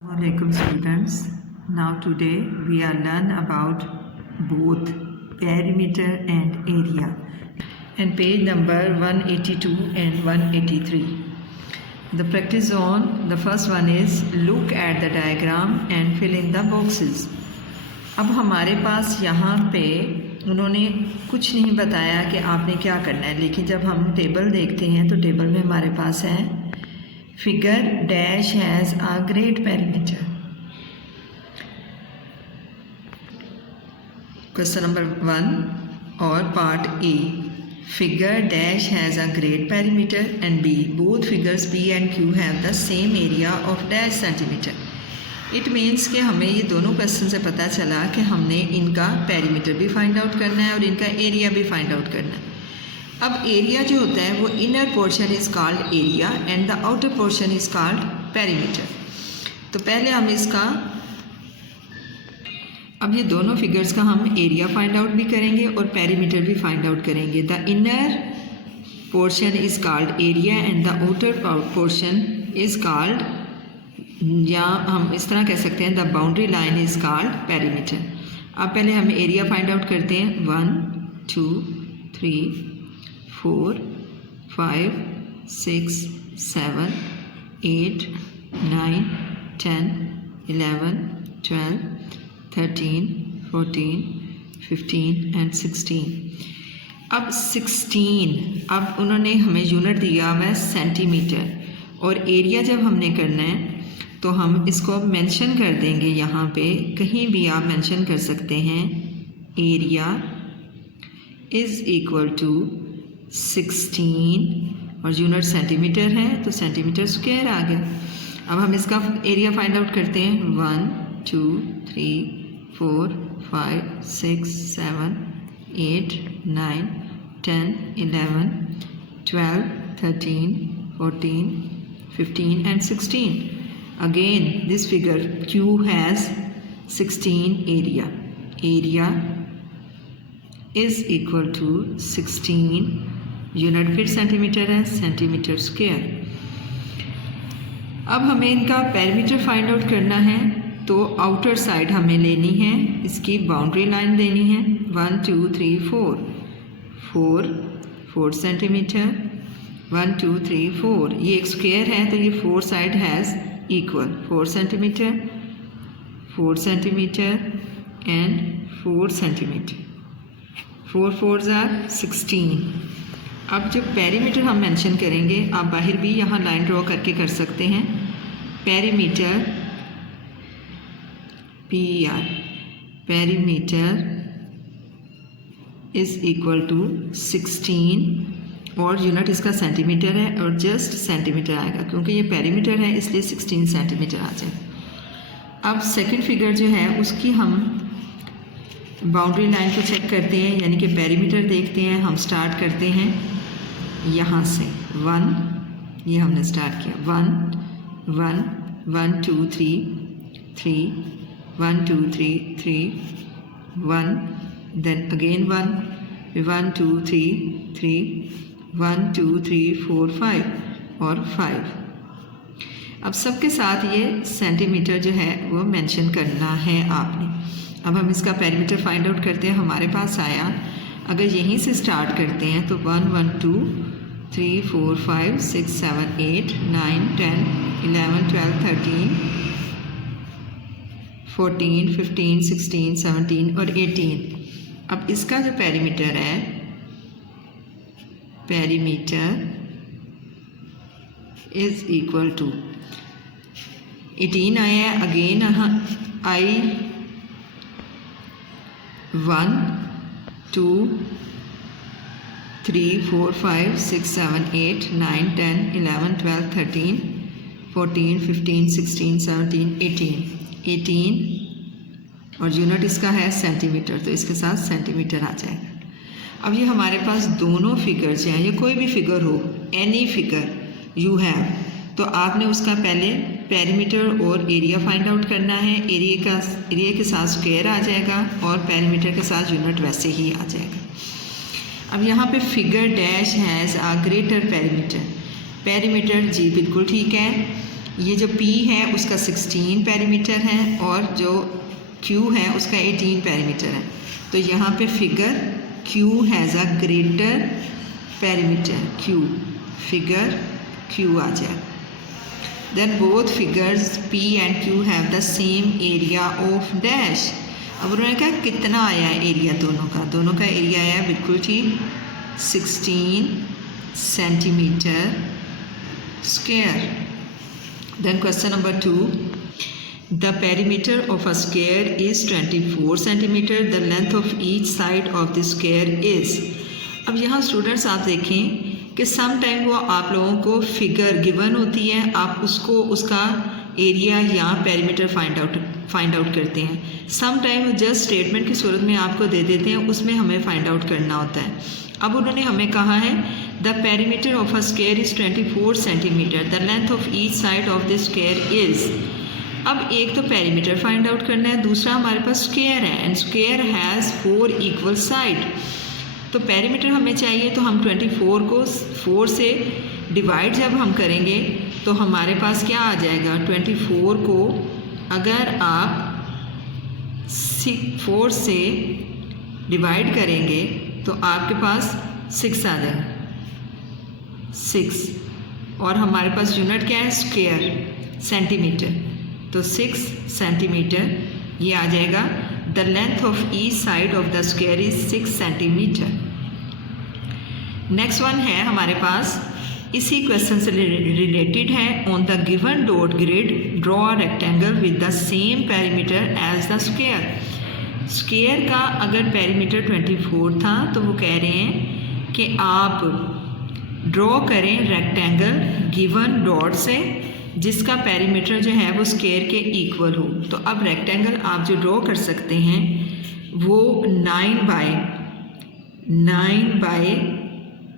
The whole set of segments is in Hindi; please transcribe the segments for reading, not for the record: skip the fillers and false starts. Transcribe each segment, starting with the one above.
Assalamualaikum students. Now today we are learn about both perimeter and area and page number 182 and 183. The practice on the first one is look at the diagram and fill in the boxes. अब हमारे पास यहाँ पे उन्होंने कुछ नहीं बताया कि आपने क्या करना है, लेकिन जब हम टेबल देखते हैं तो टेबल में हमारे पास है figure dash has a great perimeter. Question number 1 or part A. Figure dash has a great perimeter and B. Both figures P and Q have the same area of dash centimeter. It means कि हमें ये दोनों क्वेश्चन से पता चला कि हमने इनका पेरीमीटर भी फाइंड आउट करना है और इनका एरिया भी फाइंड आउट करना है. अब एरिया जो होता है वो inner portion is called area and the outer portion is called perimeter. तो पहले हम इसका अब ये दोनों फिगर्स का हम एरिया फाइंड आउट भी करेंगे और पेरीमीटर भी फाइंड आउट करेंगे. The inner portion is called area and the outer portion is called, या हम इस तरह कह सकते हैं the boundary line is called perimeter. अब पहले हम एरिया फाइंड आउट करते हैं. 1 2 3 4 5 6 7 8 9 10 11 12 13 14 15 and 16. अब 16, अब उन्होंने हमें यूनिट दिया हुआ है सेंटीमीटर, और एरिया जब हमने करना है तो हम इसको मेंशन कर देंगे. यहाँ पे कहीं भी आप मेंशन कर सकते हैं. एरिया इज़ इक्वल टू 16 और यूनिट सेंटीमीटर है तो सेंटीमीटर स्क्वायर आ गया. अब हम इसका एरिया फाइंड आउट करते हैं. 1 2 3 4 5 6 7 8 9 10 11 12 13 14 15 and 16. Again this figure Q has 16 area. Area is equal to 16, unit फिर सेंटीमीटर है, सेंटीमीटर स्क्वायर. अब हमें इनका पेरीमीटर फाइंड आउट करना है तो आउटर साइड हमें लेनी है, इसकी बाउंड्री लाइन लेनी है. 1 2 3 4 4 सेंटीमीटर. 1 2 3 4, ये एक स्क्वायर है तो ये 4 side has equal 4 centimetre 4 centimetre and 4 centimetre. 4 4s are 16. अब जो पेरीमीटर हम मेंशन करेंगे, आप बाहर भी यहाँ लाइन ड्रॉ करके कर सकते हैं. Perimeter PR, perimeter is equal to 16 और यूनिट इसका सेंटीमीटर है और जस्ट सेंटीमीटर आएगा क्योंकि ये पेरीमीटर है इसलिए 16 सेंटीमीटर आ जाए. अब सेकंड फिगर जो है उसकी हम बाउंड्री लाइन को चेक करते हैं, यानी कि पेरीमीटर देखते हैं. हम स्टार्ट करते हैं यहाँ से 1, ये हमने स्टार्ट किया 1 1 1 2 3 3 1 2 3 3 1, then again 1 1 2 3 3 1 2 3 4 5 और 5. अब सबके साथ ये सेंटीमीटर जो है वो मेंशन करना है आपने. अब हम इसका पेरीमीटर फाइंड आउट करते हैं. हमारे पास आया, अगर यहीं से स्टार्ट करते हैं तो 1 1 2 3 4 5 6 7 8 9 10 11 12 13 14 15 16 17 और 18. अब इसका जो पेरीमीटर है, पेरीमीटर इज़ इक्वल टू 18 आया है. अगेन आई 1 2 3 4 5 6 7 8 9 10 11 12 13 14 15 16 17 18 और यूनिट इसका है सेंटीमीटर तो इसके साथ सेंटीमीटर आ जाएगा. अब ये हमारे पास दोनों फिगर्स हैं, ये कोई भी फिगर हो, एनी फिगर यू हैव, तो आपने उसका पहले पेरीमीटर और एरिया फाइंड आउट करना है. एरिया के साथ स्क्वायर आ जाएगा और पेरीमीटर के साथ यूनिट वैसे ही आ जाएगा. अब यहाँ पे figure dash has a greater perimeter. Perimeter जी बिल्कुल ठीक है, ये जो P है उसका 16 पेरीमीटर है और जो Q है उसका 18 पेरीमीटर है। तो यहाँ पे figure Q has a greater perimeter, Q figure Q आ जाए। Then both figures P and Q have the same area of dash. अब उन्होंने कहा कितना आया है एरिया दोनों का एरिया आया बिल्कुल ठीक 16 centimetre square. Then question number 2, the perimeter of a square is 24 centimeter. The length of each side of the square is। अब यहाँ स्टूडेंट्स आप देखें कि सम टाइम वो आप लोगों को फिगर गिवन होती है, आप उसको उसका एरिया या पेरीमीटर फाइंड आउट करते हैं। सम टाइम जस्ट स्टेटमेंट की सूरत में आपको दे देते हैं, उसमें हमें फाइंड आउट करना होता है। अब उन्होंने हमें कहा है the perimeter of a square is 24 centimetre, the length of each side of the square is. अब एक तो पेरीमीटर फाइंड आउट करना है, दूसरा हमारे पास स्क्वायर है and square has 4 equal side. तो पेरीमीटर हमें चाहिए, तो हम 24 को 4 से डिवाइड जब हम करेंगे तो हमारे पास क्या आ जाएगा, 24 को अगर आप 4 से डिवाइड करेंगे तो आपके पास 6 आ जाएगा, 6। और हमारे पास यूनिट क्या है, स्क्वायर सेंटीमीटर, तो 6 सेंटीमीटर ये आ जाएगा। The length of each side of the square is 6 centimetre. Next one है हमारे पास, इसी क्वेश्चन से रिलेटेड है। On the given dot grid draw a rectangle with the same perimeter as the square. Square का अगर पेरीमीटर 24 था तो वो कह रहे हैं कि आप ड्रॉ करें रेक्टेंगल गिवन डॉट से जिसका पेरीमीटर जो है वो स्क्वायर के इक्वल हो। तो अब रेक्टेंगल आप जो ड्रॉ कर सकते हैं वो 9 बाय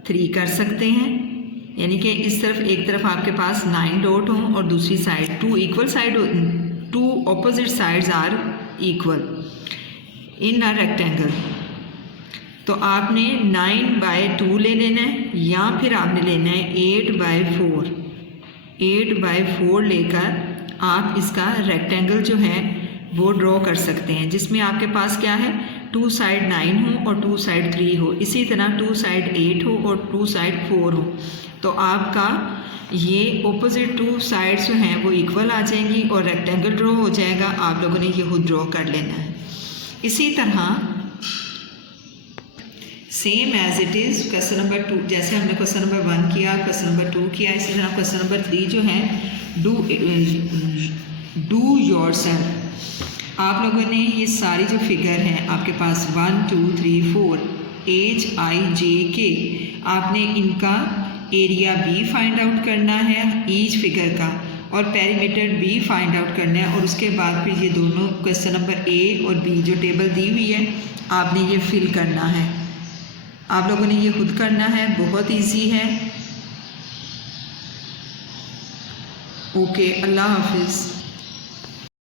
3 कर सकते हैं, यानी कि इस तरफ एक तरफ आपके पास 9 डॉट हों और दूसरी side 2 equal side, 2 opposite sides are equal in a rectangle. तो आपने 9 बाय 2 ले लेना है या फिर आपने लेना है 8 बाय 4। 8 बाय 4 लेकर आप इसका रेक्टेंगल जो है वो ड्रॉ कर सकते हैं, जिसमें आपके पास क्या है, 2 साइड 9 हो और 2 साइड 3 हो, इसी तरह 2 साइड 8 हो और 2 साइड 4 हो। तो आपका ये ऑपोजिट 2 साइड्स जो हैं वो इक्वल आ जाएंगी और रेक्टेंगल ड्रॉ हो जाएगा। आप लोगों ने ये खुद ड्रॉ कर लेना है। इसी तरह same as it is question number 2, जैसे हमने क्वेश्चन नंबर 1 किया, क्वेश्चन नंबर 2 किया, इसी तरह क्वेश्चन नंबर 3 जो है डू योरसेल्फ। आप लोगों ने ये सारी जो फिगर हैं आपके पास 1 2 3 4 HIJK, आपने इनका एरिया B फाइंड आउट करना है ईच फिगर का और पेरीमीटर B फाइंड आउट करना है, और उसके बाद फिर ये दोनों क्वेश्चन नंबर A और B जो टेबल दी हुई है आपने ये फिल करना है। आप लोगों ने ये खुद करना है, बहुत इजी है। ओके, अल्लाह हाफिज़।